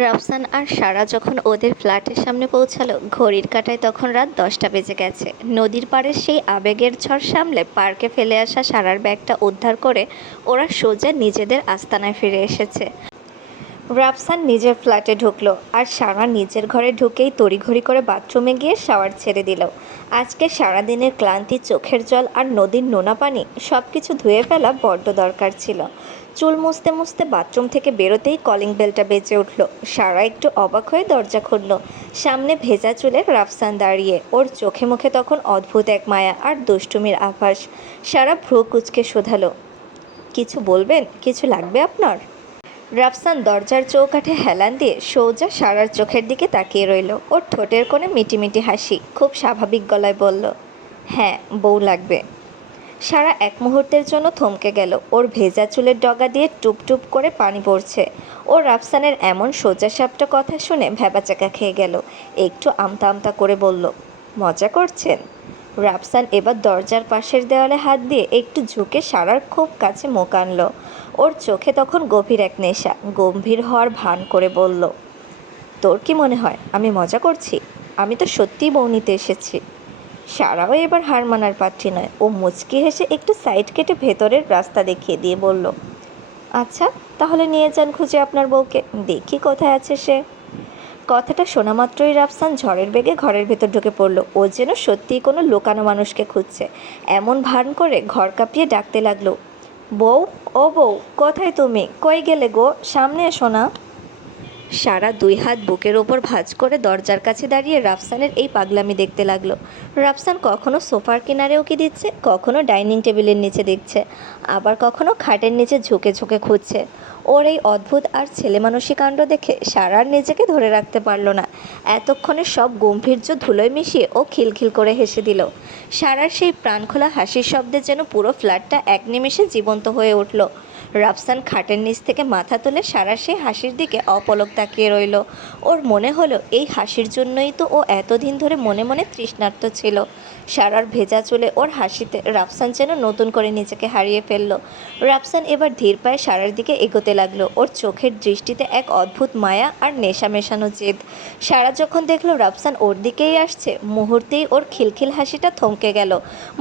রাফসান আর সারা যখন ওদের ফ্ল্যাটের সামনে পৌঁছালো, ঘড়ির কাঁটায় তখন রাত 10টা বেজে গেছে। নদীর পাড়ের সেই আবেগের ঝড় সামলে পার্কে ফেলে আসা সারার ব্যাগটা উদ্ধার করে ওরা সোজা নিজেদের আস্তানায় ফিরে এসেছে। রাফসান নিজের ফ্ল্যাটে ঢুকলো আর সারা নিজের ঘরে ঢুকেই তড়িঘড়ি করে বাথরুমে গিয়ে শাওয়ার ছেড়ে দিল। আজকে সারাদিনের ক্লান্তি, চোখের জল আর নদীর নোনা পানি সব কিছু ধুয়ে ফেলা বড্ড দরকার ছিল। চুল মুছতে মুছতে বাথরুম থেকে বেরোতেই কলিং বেলটা বেজে উঠল। সারা একটু অবাক হয়ে দরজা খুলল। সামনে ভেজা চুলে রাফসান দাঁড়িয়ে, ওর চোখে মুখে তখন অদ্ভুত এক মায়া আর দুষ্টুমির আভাস। সারা ভ্রু কুঁচকে শোধালো, কিছু বলবেন? কিছু লাগবে আপনার? রাফসান দরজার চৌকাঠে হেলান দিয়ে সোজা সারার চোখের দিকে তাকিয়ে রইল। ওর ঠোঁটের কোণে মিটিমিটি হাসি। খুব স্বাভাবিক গলায় বলল, হ্যাঁ, বউ লাগবে। সারা এক মুহূর্তের জন্য থমকে গেল। ওর ভেজা চুলের ডগা দিয়ে টুপ টুপ করে পানি পড়ছে। ও রাফসানের এমন সোজাসাপটা কথা শুনে ভ্যাবাচাকা খেয়ে গেল। একটু আমতা আমতা করে বলল, মজা করছেন? রাফসান এবার দরজার পাশের দেওয়ালে হাত দিয়ে একটু ঝুঁকে সারার খুব কাছে মুখ আনল। ওর চোখে তখন গভীর এক নেশা। গম্ভীর হওয়ার ভান করে বলল, তোর কি মনে হয় আমি মজা করছি? আমি তো সত্যিই বউ নিতে এসেছি। সারাও এবার হার মানার পাত্রী নয়। ও মুচকি হেসে একটু সাইড কেটে ভেতরের রাস্তা দেখিয়ে দিয়ে বলল, আচ্ছা, তাহলে নিয়ে যান খুঁজে আপনার বউকে, দেখি কোথায় আছে সে। কথাটা শোনা মাত্রই রাফসান ঝড়ের বেগে ঘরের ভেতর ঢুকে পড়ল। ও যেন সত্যিই কোনো লুকানো মানুষকে খুঁজছে। এমন ভান করে ঘর কাঁপিয়ে ডাকতে লাগলো, বউ, ও বউ, কোথায় তুমি? কই গেলে গো? সামনে এসো না। সারা দুই হাত বুকের ওপর ভাঁজ করে দরজার কাছে দাঁড়িয়ে রাফসানের এই পাগলামি দেখতে লাগলো। রাফসান কখনো সোফার কিনারে উকি দিচ্ছে, কখনো ডাইনিং টেবিলের নিচে দেখছে, আবার কখনো খাটের নিচে ঝুঁকে ঝুঁকে খুঁজছে। ওর এই অদ্ভুত আর ছেলেমানুষি কাণ্ড দেখে সারার নিজেকে ধরে রাখতে পারল না। এতক্ষণে সব গম্ভীর্য ধুলোয় মিশিয়ে ও খিলখিল করে হেসে দিল। সারার সেই প্রাণখোলা হাসির শব্দে যেন পুরো ফ্ল্যাটটা এক নিমেষে জীবন্ত হয়ে উঠল। রাফসান খাটের নিচ থেকে মাথা তুলে সারার সেই হাসির দিকে অপলক তাকিয়ে রইল। ওর মনে হলো এই হাসির জন্যই তো ও এতদিন ধরে মনে মনে তৃষ্ণার্ত ছিল। সারার ভেজা চুলে ওর হাসিতে রাফসান যেন নতুন করে নিজেকে হারিয়ে ফেলল। রাফসান এবার ধীর পায়ে সারার দিকে এগোতে লাগলো। ওর চোখের দৃষ্টিতে এক অদ্ভুত মায়া আর নেশা মেশানো জেদ। সারা যখন দেখলো রাফসান ওর দিকেই আসছে, মুহূর্তেই ওর খিলখিল হাসিটা থমকে গেল।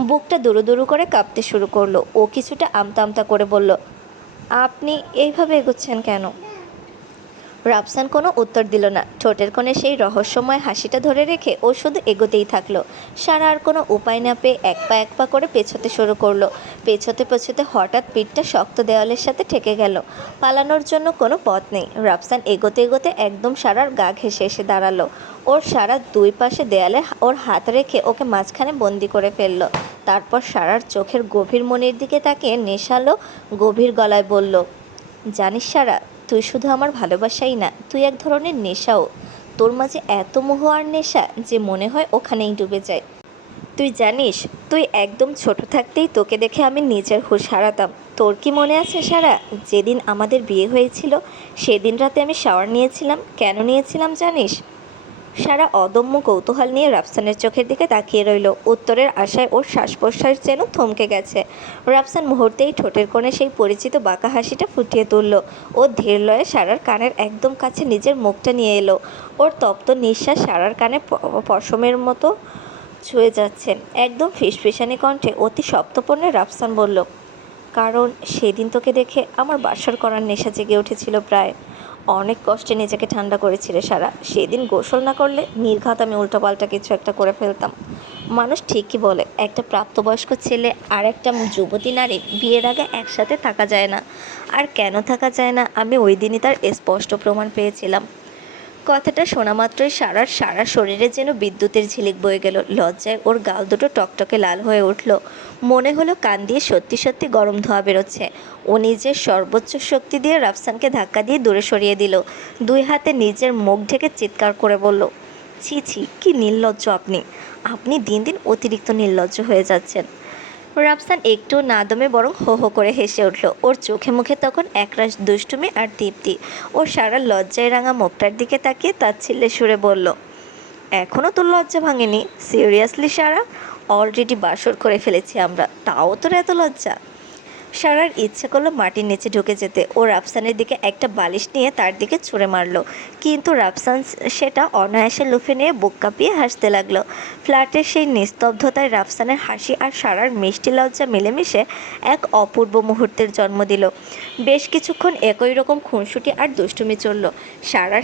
বুকটা দুরু দুরু করে কাঁপতে শুরু করলো। ও কিছুটা আমতা আমতা করে বলল, আপনি এইভাবে এগোচ্ছেন কেন? রাফসান কোনো উত্তর দিল না। ঠোঁটের কোণে সেই রহস্যময় হাসিটা ধরে রেখে ও শুধু এগোতেই থাকলো। সারা আর কোনো উপায় না পেয়ে এক পা করে পেছোতে শুরু করলো। পেছোতে পেছোতে হঠাৎ পিঠটা শক্ত দেওয়ালের সাথে ঠেকে গেল। পালানোর জন্য কোনো পথ নেই। রাফসান এগোতে এগোতে একদম সারার গা ঘেঁষে এসে দাঁড়ালো। ওর সারা দুই পাশে দেয়ালে ওর হাত রেখে ওকে মাঝখানে বন্দি করে ফেললো। তারপর সারার চোখের গভীর মনের দিকে তাকিয়ে নেশালো গভীর গলায় বলল, জানিস সারা, তুই শুধু আমার ভালোবাসাই না, তুই এক ধরনের নেশাও। তোর মাঝে এত মোহ আর নেশা যে মনে হয় ওখানেই ডুবে যায়। তুই জানিস, তুই একদম ছোট থাকতেই তোকে দেখে আমি নিজের হুঁশ হারাতাম। তোর কি মনে আছে সারা, যেদিন আমাদের বিয়ে হয়েছিল সেদিন রাতে আমি শাওয়ার নিয়েছিলাম? কেন নিয়েছিলাম জানিস? সারা অদম্য কৌতূহল নিয়ে রাফসানের চোখের দিকে তাকিয়ে রইল। উত্তরের আশায় ওর শ্বাস প্রশ্বাস যেন থমকে গেছে। রাফসান মুহূর্তেই ঠোঁটের কোণে সেই পরিচিত বাঁকা হাসিটা ফুটিয়ে তুলল। ও ধীর লয়ে সারার কানের একদম কাছে নিজের মুখটা নিয়ে এলো। ওর তপ্ত নিঃশ্বাস সারার কানে পশমের মতো ছুঁয়ে যাচ্ছেন। একদম ফিসফিসানি কণ্ঠে অতি সপ্তপর্ণে রাফসান বলল, কারণ সেদিন তোকে দেখে আমার বাসর করার নেশা জেগে উঠেছিল প্রায়। অনেক কষ্টে নিজেকে ঠান্ডা করেছিলে সারা। সেদিন গোসল না করলে নির্ঘাত আমি উল্টোপাল্টা কিছু একটা করে ফেলতাম। মানুষ ঠিকই বলে, একটা প্রাপ্তবয়স্ক ছেলে আর একটা যুবতী নারী বিয়ের আগে একসাথে থাকা যায় না। আর কেন থাকা যায় না, আমি ওই দিনই তার স্পষ্ট প্রমাণ পেয়েছিলাম। কথাটা শোনা মাত্রই সারার সারা শরীরে যেন বিদ্যুতের ঝিলিক বয়ে গেল। লজ্জায় ওর গাল দুটো টকটকে লাল হয়ে উঠল। মনে হলো কান দিয়ে সত্যি সত্যি গরম ধোঁয়া বেরোচ্ছে। ও নিজের সর্বোচ্চ শক্তি দিয়ে রাফসানকে ধাক্কা দিয়ে দূরে সরিয়ে দিল। দুই হাতে নিজের মুখ ঢেকে চিৎকার করে বলল, ছি ছি, কি নির্লজ্জ আপনি! আপনি দিন দিন অতিরিক্ত নির্লজ্জ হয়ে যাচ্ছেন। রাফসান একটু না দমে বরং হো হো করে হেসে উঠল। ওর চোখে মুখে তখন একরাশ দুষ্টুমি আর তৃপ্তি। ওর সারা লজ্জায় রাঙা মুখটার দিকে তাকিয়ে তাচ্ছিল্যে সুরে বলল, এখনও তোর লজ্জা ভাঙেনি? সিরিয়াসলি সারা, অলরেডি বাসর করে ফেলেছি আমরা, তাও তোর এত লজ্জা? সারার ইচ্ছে করলো মাটির নিচে ঢুকে যেতে। ও রাফসানের দিকে একটা বালিশ নিয়ে তার দিকে ছুঁড়ে মারল, কিন্তু রাফসান সেটা অনায়াসে লুফে নিয়ে বুক কাঁপিয়ে হাসতে লাগলো। ফ্ল্যাটের সেই নিস্তব্ধতায় রাফসানের হাসি আর সারার মিষ্টি লজ্জা মিলেমিশে এক অপূর্ব মুহূর্তের জন্ম দিল। বেশ কিছুক্ষণ একই রকম খুনসুটি আর দুষ্টুমি চলল।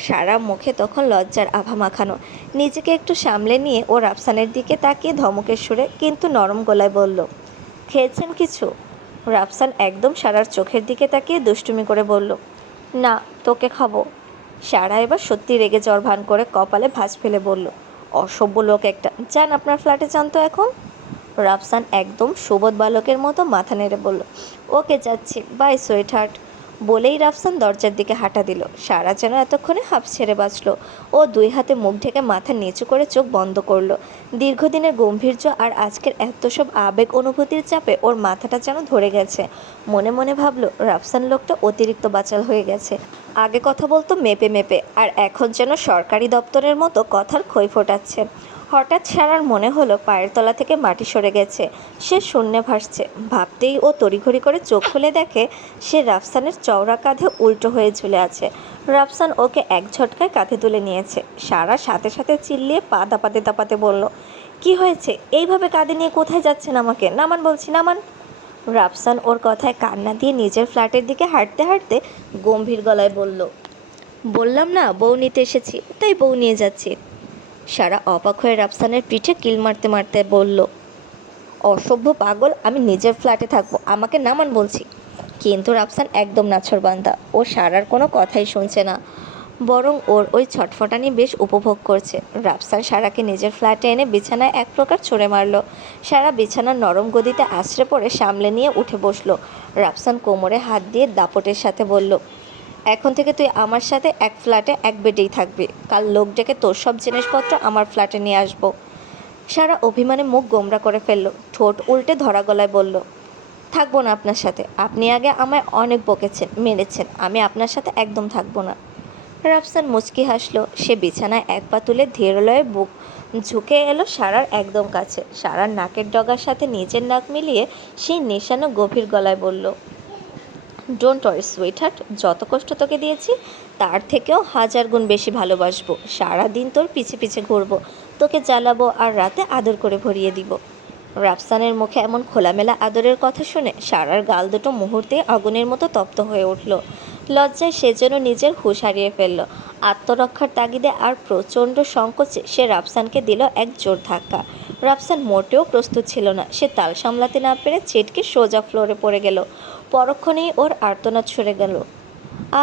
সারা মুখে তখন লজ্জার আভা মাখানো। নিজেকে একটু সামলে নিয়ে ও রাফসানের দিকে তাকিয়ে ধমকের সুরে কিন্তু নরম গলায় বলল, খেয়েছেন কিছু? রাফসান একদম সারার চোখের দিকে তাকিয়ে দুষ্টুমি করে বলল, না, তোকে খাবো। সারা এবার সত্যি রেগে জ্বর ভান করে কপালে ভাঁজ ফেলে বলল, অসভ্য লোক একটা, যান আপনার ফ্ল্যাটে যান তো এখন। রাফসান একদম সুবোধ বালকের মতো মাথা নেড়ে বলল, ওকে, যাচ্ছি, বাই সুইট হার্ট। বলেই রাফসান দরজার দিকে হাঁটা দিল। সারা যেন এতক্ষণে হাঁপ ছেড়ে বাঁচল। ও দুই হাতে মুখ ঢেকে মাথা নিচু করে চোখ বন্ধ করলো। দীর্ঘদিনের গম্ভীর্য আর আজকের এত সব আবেগ অনুভূতির চাপে ওর মাথাটা যেন ধরে গেছে। মনে মনে ভাবলো, রাফসান লোকটা অতিরিক্ত বাচাল হয়ে গেছে। আগে কথা বলতো মেপে মেপে, আর এখন যেন সরকারি দপ্তরের মতো কথার খই ফোটাচ্ছে। হঠাৎ সারার মনে হলো পায়ের তলা থেকে মাটি সরে গেছে, সে শূন্যে ভাসছে। ভাবতেই ও তড়িঘড়ি করে চোখ খুলে দেখে সে রাফসানের চওড়া কাঁধে উল্টো হয়ে ঝুলে আছে। রাফসান ওকে এক ঝটকায় কাঁধে তুলে নিয়েছে। সারা সাথে সাথে চিল্লিয়ে পা দাপাতে দাপাতে বলল, কি হয়েছে? এইভাবে কাঁধে নিয়ে কোথায় যাচ্ছেন? আমাকে নামান বলছি, নামান। রাফসান ওর কথায় কান্না দিয়ে নিজের ফ্ল্যাটের দিকে হাঁটতে হাঁটতে গম্ভীর গলায় বলল, বললাম না বউ নিতে এসেছি, তাই বউ নিয়ে যাচ্ছি। সারা অবাক হয়ে রাফসানের পিঠে কিল মারতে মারতে বলল, অসভ্য পাগল, আমি নিজের ফ্ল্যাটে থাকবো, আমাকে নামান বলছি। কিন্তু রাফসান একদম নাছোড়বান্দা। ও সারার কোনো কথাই শুনছে না, বরং ওর ওই ছটফটানি বেশ উপভোগ করছে। রাফসান সারাকে নিজের ফ্ল্যাটে এনে বিছানায় এক প্রকার ছুঁড়ে মারল। সারা বিছানার নরম গদিতে আছড়ে পড়ে সামলে নিয়ে উঠে বসলো। রাফসান কোমরে হাত দিয়ে দাপটের সাথে বলল, এখন থেকে তুই আমার সাথে এক ফ্ল্যাটে এক বেডেই থাকবি। কাল লোক ডেকে তোর সব জিনিসপত্র আমার ফ্ল্যাটে নিয়ে আসবো। সারা অভিমানে মুখ গোমরা করে ফেলল, ঠোঁট উল্টে ধরা গলায় বলল, থাকবো না আপনার সাথে। আপনি আগে আমায় অনেক বকেছেন, মেরেছেন, আমি আপনার সাথে একদম থাকবো না। রাফসান মুচকি হাসলো। সে বিছানায় এক পা তুলে ধীরলয়ে বুক ঝুঁকে এলো সারার একদম কাছে। সারার নাকের ডগার সাথে নিজের নাক মিলিয়ে সেই নেশানো গভীর গলায় বলল, ডোন্ট ওয়ারি সুইট হার্ট, যত কষ্ট তোকে দিয়েছি তার থেকেও 1000 গুণ বেশি ভালোবাসবো। সারাদিন তোর পিছে পিছে ঘুরবো, তোকে জ্বালাবো আর রাতে আদর করে ভরিয়ে দিব। রাফসানের মুখে এমন খোলামেলা আদরের কথা শুনে সারার গাল দুটো মুহূর্তে আগুনের মতো তপ্ত হয়ে উঠল। লজ্জায় সে যেন নিজের হুঁশ হারিয়ে ফেলল। আত্মরক্ষার তাগিদে আর প্রচণ্ড সংকোচে সে রাফসানকে দিল এক জোর ধাক্কা। রাফসান মোটেও প্রস্তুত ছিল না। সে তাল সামলাতে না পেরে ছিটকে সোজা ফ্লোরে পড়ে গেল। পরক্ষণেই ওর আর্তনাদ সরে গেল,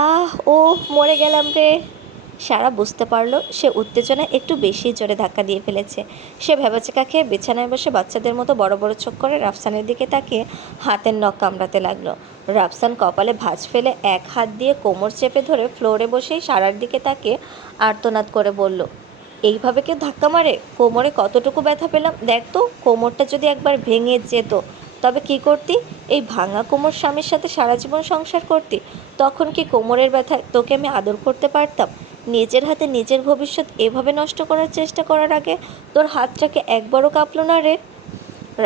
আহ ও, মরে গেলাম রে। সারা বুঝতে পারলো সে উত্তেজনায় একটু বেশি জোরে ধাক্কা দিয়ে ফেলেছে। সে ভ্যাবাচেকা খেয়ে বিছানায় বসে বাচ্চাদের মতো বড় বড় চোখ করে রাফসানের দিকে তাকিয়ে হাতের নখ কামড়াতে লাগলো। রাফসান কপালে ভাঁজ ফেলে এক হাত দিয়ে কোমর চেপে ধরে ফ্লোরে বসেই সারার দিকে তাকিয়ে আর্তনাদ করে বলল, এইভাবে কেউ ধাক্কা মারে? কোমরে কতটুকু ব্যথা পেলাম দেখ তো। কোমরটা যদি একবার ভেঙে যেত তবে কি করতি? এই ভাঙা কোমর স্বামীর সাথে সারা জীবন সংসার করতি? তখন কি কোমরের ব্যথায় তোকে আমি আদর করতে পারতাম? নিজের হাতে নিজের ভবিষ্যৎ এভাবে নষ্ট করার চেষ্টা করার আগে তোর হাতটাকে একবারও কাঁপলো না রে?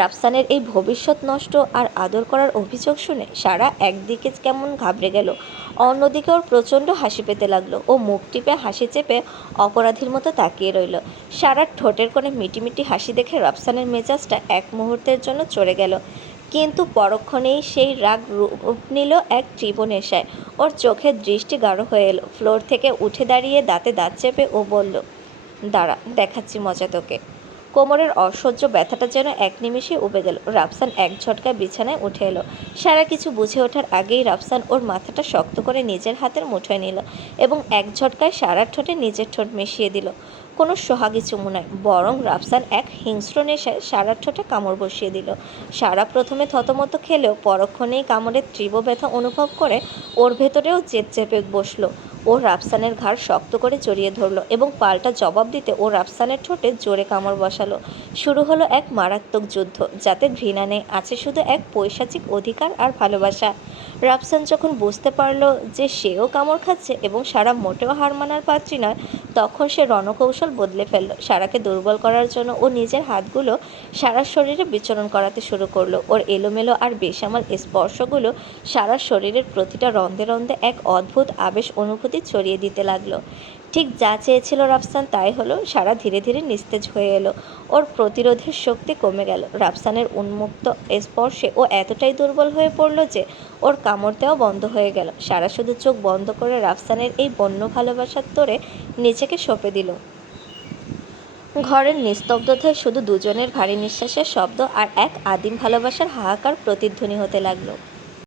রাফসানের এই ভবিষ্যৎ নষ্ট আর আদর করার অভিযোগ শুনে সারা একদিকে কেমন ঘাবড়ে গেল, অন্যদিকে ওর প্রচণ্ড হাসি পেতে লাগলো। ও মুখ টিপে হাসি চেপে অপরাধীর মতো তাকিয়ে রইল। সারার ঠোঁটের কোণে মিটিমিটি হাসি দেখে রাফসানের মেজাজটা এক মুহূর্তের জন্য চড়ে গেল, কিন্তু পরক্ষণেই সেই রাগ রূপ নিল এক তীব্র নেশায়। ওর চোখের দৃষ্টি গাঢ় হয়ে এলো। ফ্লোর থেকে উঠে দাঁড়িয়ে দাঁতে দাঁত চেপে ও বলল, দাঁড়া, দেখাচ্ছি মজা তোকে। কোমরের অসহ্য ব্যথাটা যেন এক নিমেষে উবে গেল। রাফসান এক ঝটকায় বিছানায় উঠে এলো। সারা কিছু বুঝে ওঠার আগেই রাফসান ওর মাথাটা শক্ত করে নিজের হাতের মুঠোয় নিল এবং এক ঝটকায় সারার ঠোঁটে নিজের ঠোঁট মিশিয়ে দিল। কোনো সোহাগী চুমু নয়, বরং রাফসান এক হিংস্র নেশায় সারার ঠোঁটে কামড় বসিয়ে দিল। সারা প্রথমে থতমত খেলেও পরক্ষণেই কামড়ের তীব্র ব্যথা অনুভব করে ওর ভেতরেও জেদ চেপে বসলো। ও রাফসানের ঘাড় শক্ত করে জড়িয়ে ধরলো এবং পাল্টা জবাব দিতে ও রাফসানের ঠোঁটে জোরে কামড় বসালো। শুরু হলো এক মারাত্মক যুদ্ধ, যাতে ঘৃণা নেই, আছে শুধু এক পৈশাচিক অধিকার আর ভালোবাসা। রাফসান যখন বুঝতে পারলো যে সেও কামড় খাচ্ছে এবং সারা মোটেও হার মানার পাত্রী নয়, তখন সে রণকৌশল বদলে ফেললো। সারাকে দুর্বল করার জন্য ও নিজের হাতগুলো সারার শরীরে বিচরণ করাতে শুরু করলো। ওর এলোমেলো আর বেসামাল স্পর্শগুলো সারার শরীরের প্রতিটা রন্ধে রন্ধে এক অদ্ভুত আবেশ অনুভূতি ছড়িয়ে দিতে লাগলো। ঠিক যা চেয়েছিল রাফসান তাই হলো। সারা ধীরে ধীরে নিস্তেজ হয়ে এলো। ওর প্রতিরোধের শক্তি কমে গেল। রাফসানের উন্মুক্ত স্পর্শে ও এতটাই দুর্বল হয়ে পড়ল যে ওর কামড় দেওয়া বন্ধ হয়ে গেল। সারা শুধু চোখ বন্ধ করে রাফসানের এই বন্য ভালোবাসার তোড়ে নিজেকে সঁপে দিল। ঘরের নিস্তব্ধতায় শুধু দুজনের ভারী নিঃশ্বাসের শব্দ আর এক আদিম ভালোবাসার হাহাকার প্রতিধ্বনি হতে লাগলো।